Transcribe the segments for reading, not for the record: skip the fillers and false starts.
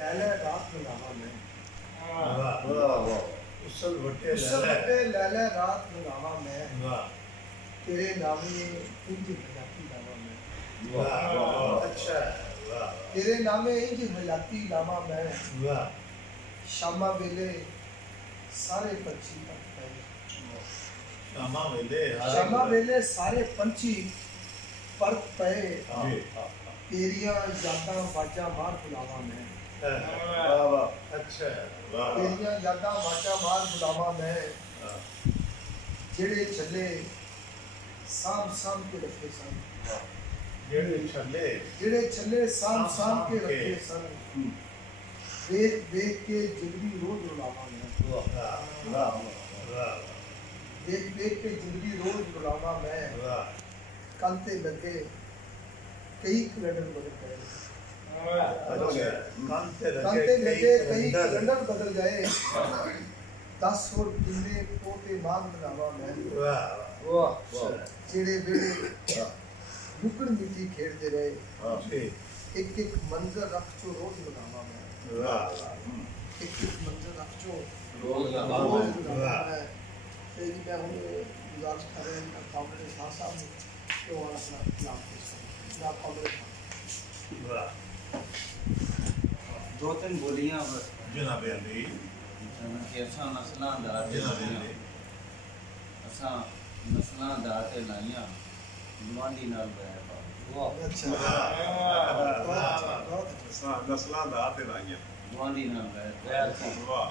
लैला रात लगावा मैं वाह वाह वाह उसल वटे लैला रात लगावा मैं वाह तेरे नामे इंज हयाती लावा मैं वाह वाह अच्छा वाह तेरे नामे इंज हयाती लावा मैं वाह शामा वेले सारे पंछी पर पे शामा वेले सारे पंछी पर पे तेरिया यादां वाजा मार बुलावा मैं वाह वाह अच्छा वाह तेरिया यादां वाजा मार बुलावा मैं जेड़े चले साम साम के रखे सन जेड़े चले साम साम के रखे सन देख देख के जिंदगी रोज रुलावा मैं वाह वाह देख देख के जिंदगी रोज रुलावा मैं कल ते लगे कई कैलेंडर बदल गए कांते लगे कई कैलेंडर बदल गए 10 और किन्ने पोते मांग लगावा मैं वाह वाह जेड़े बेड़े लुकड़ मिट्टी खेलते रहे एक एक मंजर रख चो रोज लगावा मैं वाह एक एक मंजर रख चो रोज लगावा मैं तेरी मैं हूँ गुजारिश कर रहे हैं कांग्रेस खान साहब ने तो और अपना नाम पेश करें जनाब कांग्रेस दो तीन बोलियां जनाब अली कि असा नस्लां दा जनाब अली असा नस्लां दा ते लाइयां गुआंढी नाल बैर वाह अच्छा नस्लां दा ते लाइयां गुआंढी नाल बैर वाह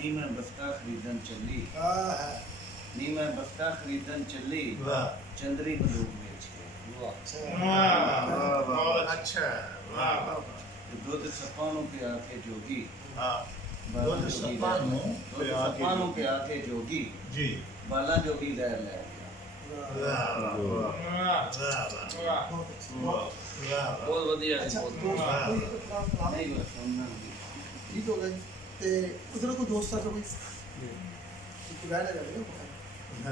नी मैं बस्ता खरीदन चली नी मैं बस्ता खरीदन चली वाह चंद्री बंदूक बेच के वाह अच्छा वाह दूध सप्पा नु पिया के जोगी दूध सप्पा नु पिया के जोगी जी बाला जोगी लहर ले बहुत वधिया अच्छा नहीं सुनना ठीक हो गए ते उधर को दोस्त था कोई तो गाने लगे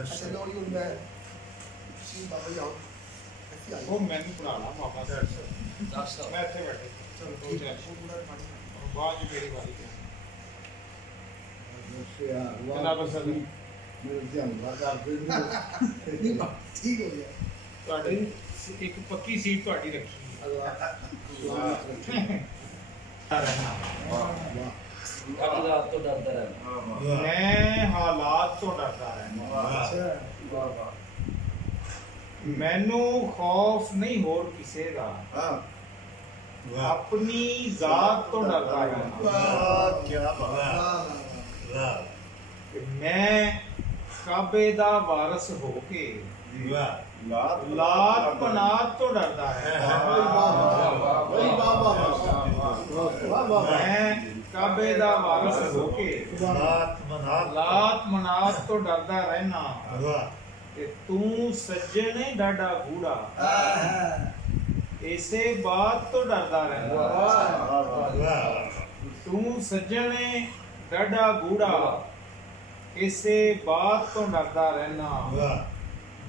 अच्छा लो ये मैं सी बाबा जाओ वो मैंने पढ़ा ला पापा से मैं ਇੱਥੇ बैठे चलो ठीक है वो पूरा पानी बाज मेरी बारी है जनाब सभी मेरे ध्यान लगा ठीक हो गया ਤੁਹਾਡੀ ਇੱਕ ਪੱਕੀ ਸੀਟ ਤੁਹਾਡੀ ਰੱਖੀ हालात तो डरता रहना मैं हालात तो डरता रहना मैनू खौफ नहीं होर किसे दा अपनी जात तो डरता रहना क्या बात मैं काबे दा वारस होके लात पनात तो डरता है मैं काबे दा वारस होके लात मनात तो डरदा रहना ते तू सज्जने डाडा बूढ़ा ऐसे बात तो डरदा रहना तू सज्जने डाडा बूढ़ा ऐसे बात तो डरदा रहना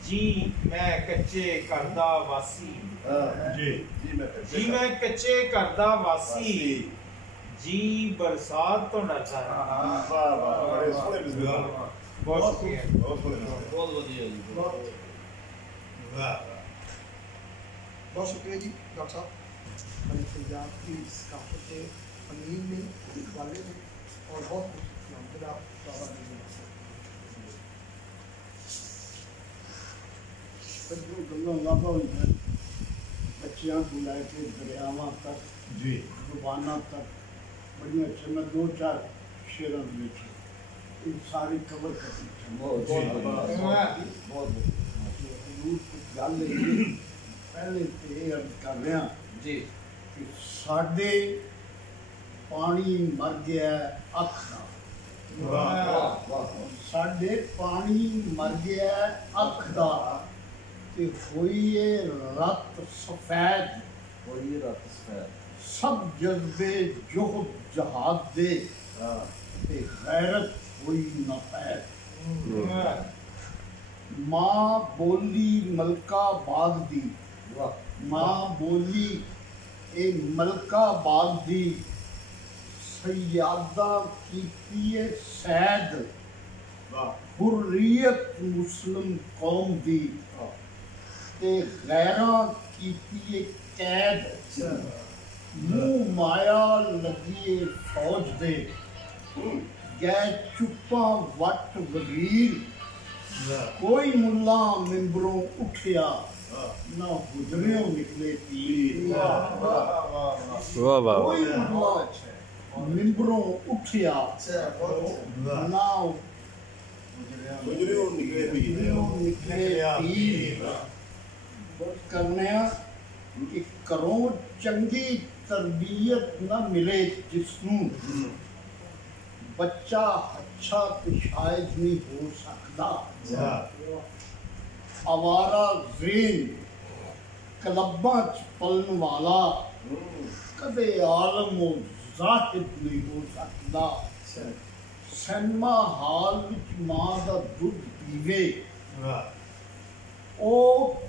जी मैं कच्चे करदा वासी जी मैं कच्चे करदा वासी जी बरसात तो डरता है बहुत शुक्रिया बहुत वधिया जी बहुत शुक्रिया जी डॉक्टर साहब हमारे पंजाब की सकाफत के अमीर ने वाले ने और बहुत कुछ जनाब बाबा ने गल्लों लाभा हुई है बच्चियां को लैके दरियावां तक जी जुबाना तक बड़िया अच्छे मैं 2-4 शेरों में इन सारी कवर करती कुछ गल पहले तो ये अर्ज कर रहा जी कि साडे पानी मर गया अख दा साडे पानी मर गया अख दा ते होई रत सफेद वही रात सफेद सब जज्बे जुहद जहाद दे ते गैरत हुई नपैद माँ बोली मलका बाग दी माँ बोली ए मलका बाग दी सयादा कीती सैद हुर्रियत मुस्लिम कौम दी ते गैरां कीती कैद मुँह माया लगी फौज दे गै चुप्पा वट वजीर कोई मुल्ला मिंबरों उठिया ना गुजरियों निकले पीर कोई मुल्ला मिंबरों उठिया ना गुजरियों निकले पीर करने कि करो चंगी तरबियत न मिले जिसनू बच्चा अच्छा तो शायद नहीं हो सकता आवारा ज़ेन क्लब्बां च पलन वाला कदे आलम व ज़ाहिद नहीं हो सकता सिनेमा हाल विच मां दा दुध पीवे ओ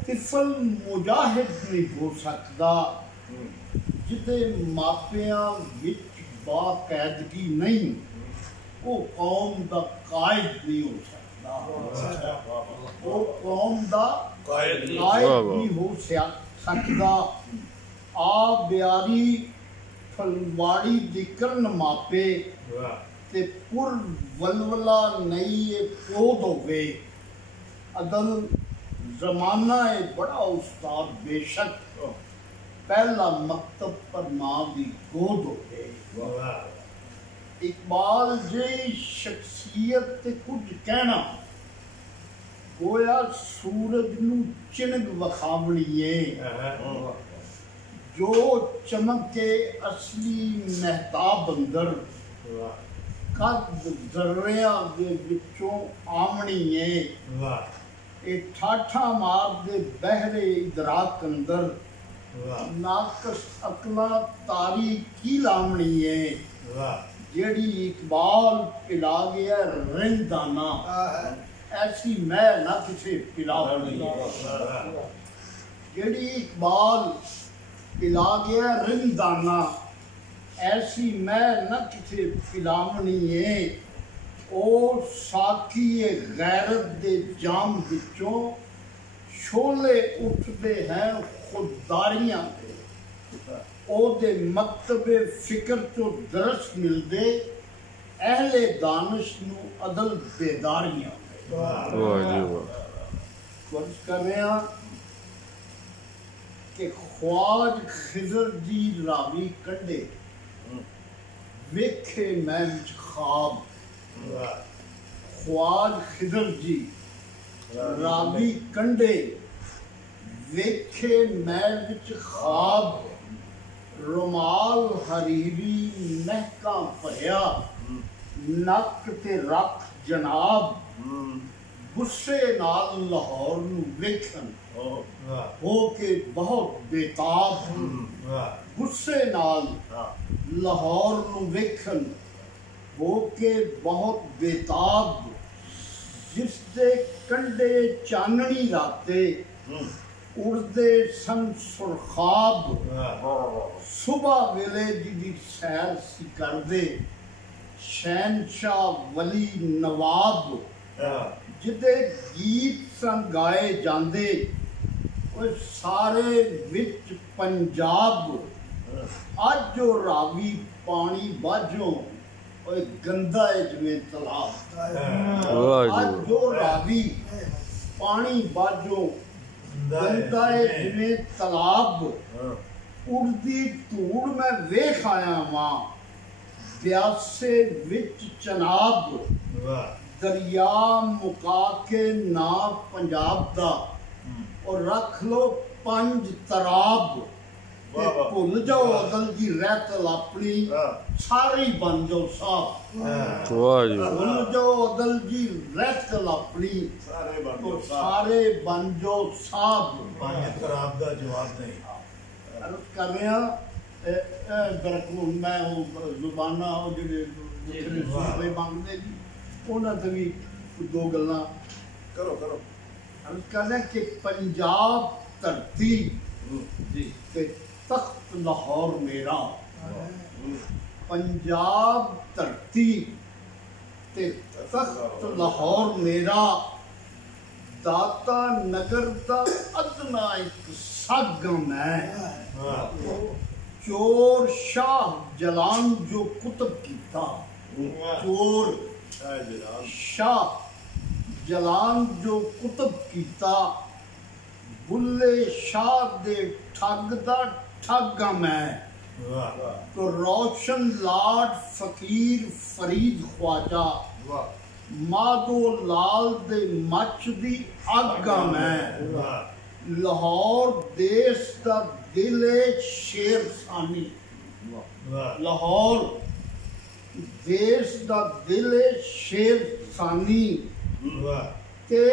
तिफल मुजाहिद नहीं हो सकता जिदे मापियां विच बाकायदगी नहीं वो कौम दा कायद नहीं हो सकता वो कौम दा कायद नहीं हो सकता आ ब्यारी फलवाड़ी दी करन मापे ते पुर वलवला नहीं पोद होवे अदल जमाना है बड़ा उस्ताद बेशक पहला मकतब पर मां दी गोद होवे इकबाल जी शख्सियत ते कुछ कहना गोया सूरज नू चिनग वखावनी है जो चमक के असली महताब अंदर कद दरिया दे विचों आमनी है ए ठाठा मार दे बहरे इदराक अंदर नाकस अकला तारी की लामनी है जेड़ी इकबाल पिला गया रिंदाना ऐसी मैं ना किसे पिला जेड़ी इकबाल पिला गया रिंदाना ऐसी मैं न किसे पिलावनी है ओ साकी गैरत दे जाम विचों शोले उठते हैं खुददारियां ओदे मकतबे फिक्र तो दरस मिलदे अहले दानिश नू अदल बेदारियां फर्ज कर रहे हैं कि ख्वाज खिजर जी रावी कंडे वेखे मैं विच ख्वाब ख्वाज खिजर जी रावी कंडे वेखे मैं विच ख्वाब रुमाल हरीरी महका भरिया नक ते रख जनाब गुस्से नाल लाहौर नू वेखन हो के बहुत बेताब गुस्से नाल लाहौर नू वेखन हो के बहुत बेताब जिस दे कंडे चाननी राते उड़दे सन सुरखाब सुबह वेले जिदी सैर सी करदे शहनशाह वली नवाब जिदे गीत सन गाए जांदे ओए सारे विच पंजाब अज जो रावी पानी बाजो ओए गंदा है जिवें तालाब अज जो रावी पानी बाजो गंदा है जिवें तालाब उड़दी धूड़ में वेख आया मां ब्यासे विच चनाब दरिया मुका के ना पंजाब दा और रख लो पंज तराब भुल जाओ अदल की रहतल अपनी सारी बन जाओ साहब भुल जाओ अदल की रहतल अपनी तो सारे बन जाओ साहब पंज तराब दा जवाब नहीं अर्ज कर रहे हैं दरकून मैं वो जुबाना वो जिहड़े सूबे मंगदे जी उन्हां ते भी दो गल्लां करो करो अर्ज कर रहे हैं कि पंजाब धरती ते तख्त लाहौर मेरा पंजाब धरती ते तख्त लाहौर मेरा, दाता नगर दा अदना एक साग मैं, चोर शाह जलान जो कुतब कीता, चोर शाह जलान जो कुतब कीता, बुल्ले शाह दे ठग दा ठग मैं, तो रोशन लाड फकीर फरीद ख्वाजा, माधो लाल दे मच दी आगा मैं, लाहौर देश दा दिले शेर सानी, लाहौर देश दा दिले शेर सानी, ते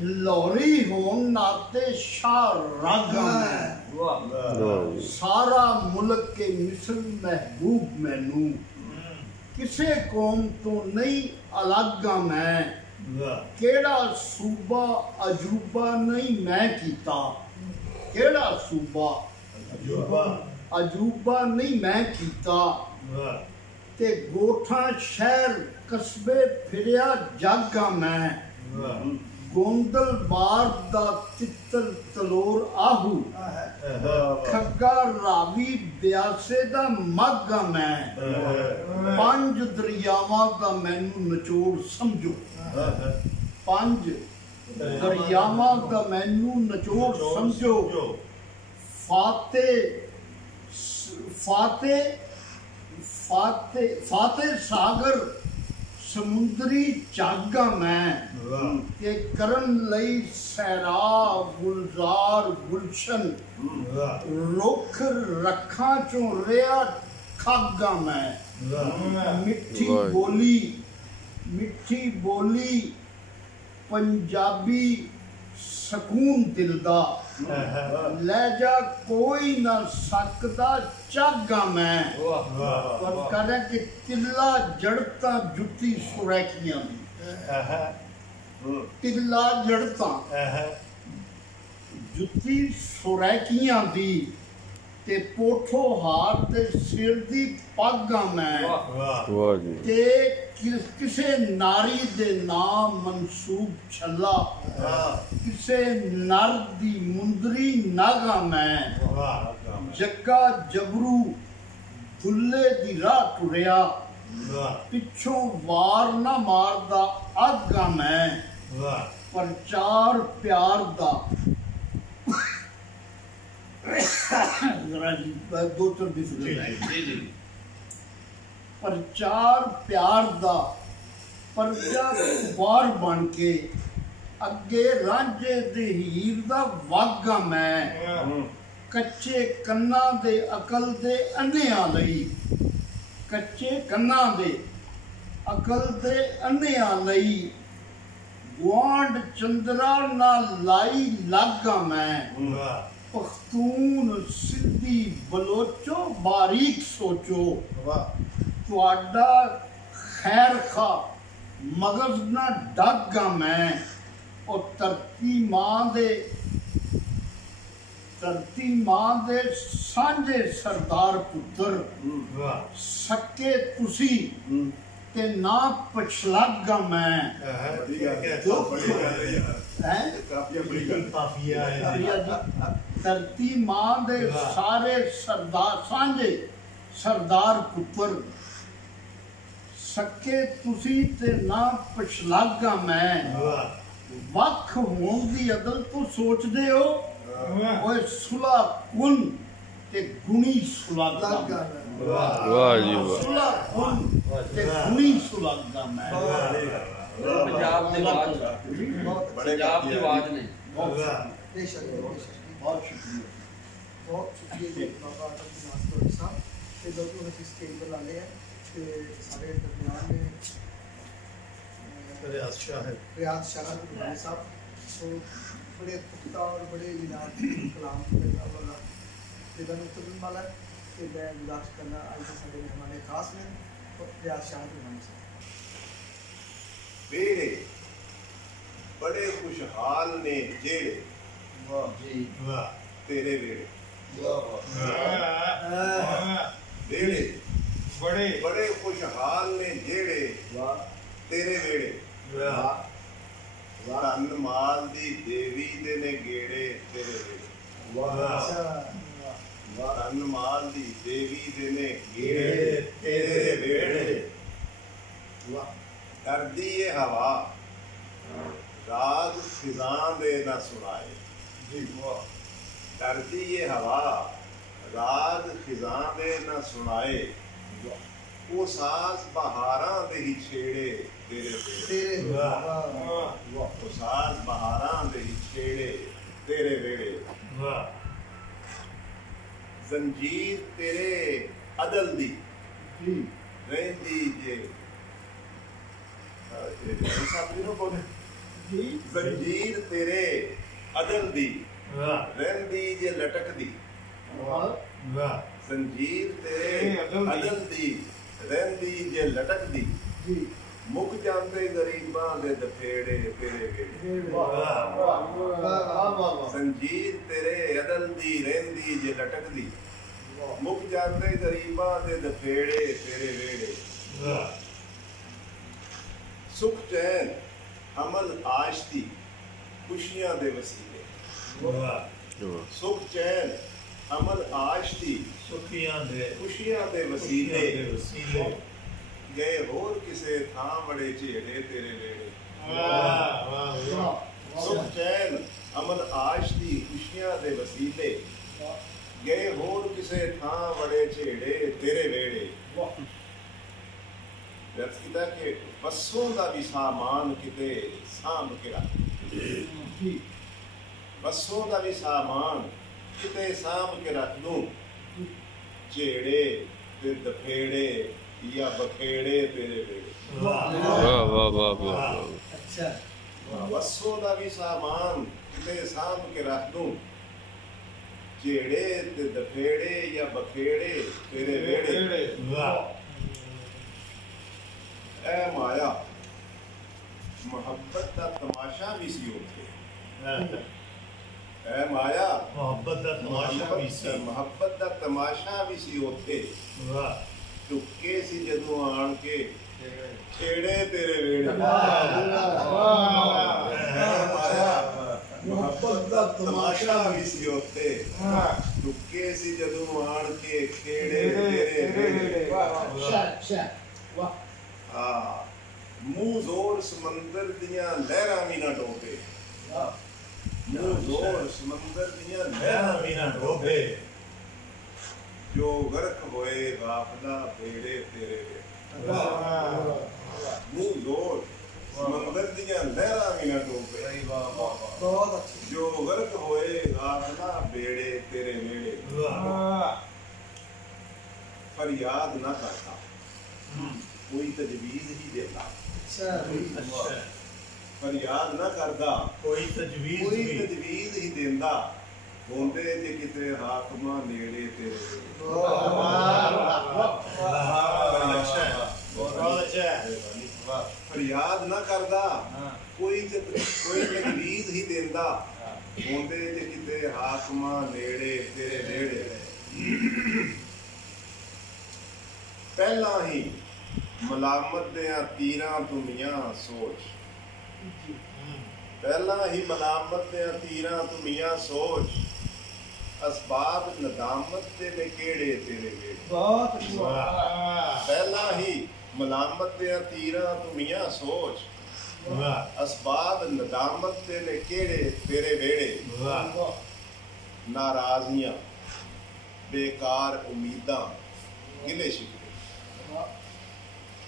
लौरी होन नाते शाह रागा मैं, सारा मुल्क के मिसल महबूब मैनू, किसे कौम तो नहीं अलगा मैं, केड़ा सूबा अजूबा नहीं मैं कीता, केड़ा सूबा अजूबा नहीं मैं कीता, ते गोठा शहर कस्बे फिरिया जागा मैं, गोंदल बार दा तित्तर तलोर आहू, खग्गा रावी ब्यासे दा मग्गा मैं, पंज दरियावां दा मैनू नचोड़ समझो, पंज दरियावां दा मैनू नचोड़ समझो, फाते फाते फाते फाते सागर समुद्री जागा मैं, के करन लई सैरा गुलजार गुलशन, रुख रखा चो रेया खागा मैं, मिठी बोली पंजाबी सकून दिलदा, लहजा कोई ना सकदा चागा मैं, पर करे कि तिल्ला जड़ता जुत्ती सुरैकियां दी, तिल्ला जड़ता जुत्ती सुरैकियां दी, ते पोठो हार ते सिर दी पागा मैं, ते किसे नारी दे नाम मनसूब छला, किसे नर दी मुंदरी नागा मैं, जग्गा जबरू दुल्ले दी राह टुरिया, पिछों वार ना मारदा आगा मैं, प्रचार प्यार दा दो प्रचार प्यार दा परजा बार बन के, अगे रांझे दे हीर दा वागा मैं, कच्चे कन्ना दे अकल दे अन्निया लई, कच्चे कन्ना दे अकल दे अन्निया लई, गुआंढ चंद्रा ना लाई लागा मैं, पख्तून सिद्धी बलोचो बारीक सोचो, तुआडा खैर खा मगज ना डागा मैं, और धरती मां दे सांझे सरदार पुत्र, सके तुसी ते ना पछलागा मैं, धरती मां दे सारे सरदार सांझे सरदार पुत्र, सके तुसी ते ना पछलागा मैं, वख होण दी अदल तो सोचदे हो, ओए सुला कुन ते गुणी सुलागा, वाह जी वाह, सुला कुन ते गुणी सुलागा मैं, पंजाब की आवाज, पंजाब की आवाज ने बेशक बहुत शुक्रिया, बहुत शुक्रिया बाबा आदम साहब ते लोगों ने इस स्टेज पर लाने हैं कि सारे दरमियान में रियाज शाह साहब तो बड़े पुख्ता और बड़े इनाम कलाम करने वाला जिधर उतरने वाला है, कि मैं गुजारिश करना आज के सारे मेहमान खास ने रियाज शाह साहब बेड़े बड़े खुशहाल ने जेड़े, जी तेरे बेड़े बेड़े बड़े बड़े खुशहाल ने जेड़े तेरे वेड़े धन माल दी देवी दे ने गेड़े तेरे वेड़े धन माल दी देवी दे ने गेड़े तेरे वेड़े डरदी ये हवा राग फिजां दे ना सुनाए डरदी ये हवा राग फिजां दे ना सुनाए वो साज बहारां दे ही छेड़े तेरे वेड़े वो साज बहारां दे ही छेड़े तेरे वेड़े जंजीर तेरे अदल दी रहंदी जे जंजीर तेरे अदल दी रहंदी जे लटक दी जंजीर तेरे अदल दी रहंदी जे लटक दी मुक जांदे गरीबां दे दफेड़े तेरे वेड़े जंजीर तेरे अदल दी रहंदी जे लटक दी मुक जांदे गरीबां दे दफेड़े तेरे वेड़े सुख चैन अमल आशती खुशियां दे वसीले सुख चैन अमल आशती खुशियां दे वसीले गए होर किसे थां बड़े झेड़े तेरे वेड़े सुख चैन अमल आशती खुशियां दे वसीले गए होर किसे थां बड़े झेड़े तेरे वेड़े दर्ज किया कि बसों का भी सामान किते सांभ के रख बसों का भी सामान किते सांभ के रख दूं झेड़े ते दफेड़े या बखेड़े तेरे वेड़े अच्छा बसों का भी सामान किते सांभ के रख दूं झेड़े ते दफेड़े या बखेड़े तेरे वेड़े ऐ माया मोहब्बत का तमाशा भी सी उठे ऐ माया मोहब्बत का तमाशा भी सी उठे टुके सी जदों आन के छेड़े तेरे वेड़े मोहब्बत का तमाशा भी सी उठे टुके सी जदों आन के छेड़े तेरे वेड़े मुंह जोर समंदर दियां लहरां भी ना डोबे मुंह जोर समंदर दियां लहरां भी ना डोबे जो गर्क होए गाफला बेड़े तेरे मुंह जोर समंदर दियां लहरां भी ना डोबे बहुत अच्छी जो गर्क होए गाफला बेड़े तेरे वेड़े फरियाद ना करता कोई तजवीज ही देता फरियाद ना करदा कोई तजवीज ही देंदा होंदे जे किते हाकमा नेड़े तेरे फरियाद ना करदा कोई तजवीज ही देंदा होंदे जे किते हाकमा नेड़े तेरे नेड़े पहला ही मलामत दियां तीरां तुमियां सोच पहला ही मलामत दियां तीरां तुमियां सोच असबाब नदामत दे ने केड़े तेरे वेड़े बहुत अच्छी पहला ही मलामत दियां तीरां तुमियां सोच असबाब नदामत दे ने केड़े तेरे वेड़े नाराजियां बेकार उम्मीदां गिले शिकवे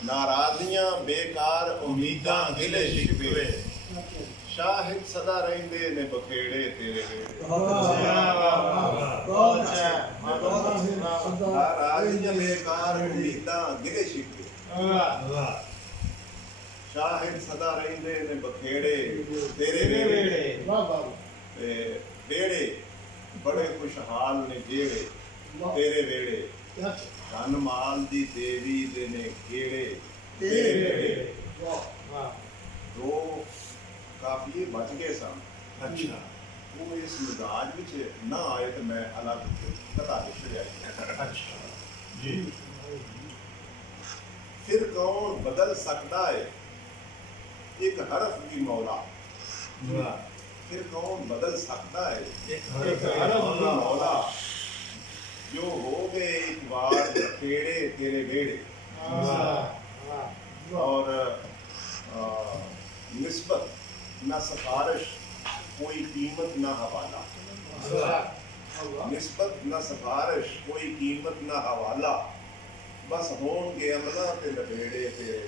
नाराजियां बेकार उम्मीदां गिले शिकवे शाहिद सदा रहिंदे ने बखेड़े तेरे वेड़े नाराजियां बेकार उम्मीदां गिले शिकवे शाहिद सदा रहिंदे ने बखेड़े तेरे वेड़े वेड़े बड़े खुशहाल ने जेड़े तेरे वेड़े धन माल दी देवी दे ने गेड़े तेरे वेड़े दो काफिए बच गए सन अच्छा वो इस मिजाज विच ना आए तो मैं अलग कथा लिख लिया अच्छा जी कौन बदल सकता है एक हरफ की मौला, फिर कौन बदल सकता है एक हरफ की मौला, जो हो गए एक बार टेढ़े तेरे बेड़े, और निस्बत न सिफारिश कोई कीमत न हवाला, निस्बत न सिफारिश कोई कीमत न हवाला, बस होंगे अमला ते लपेड़े तेरे।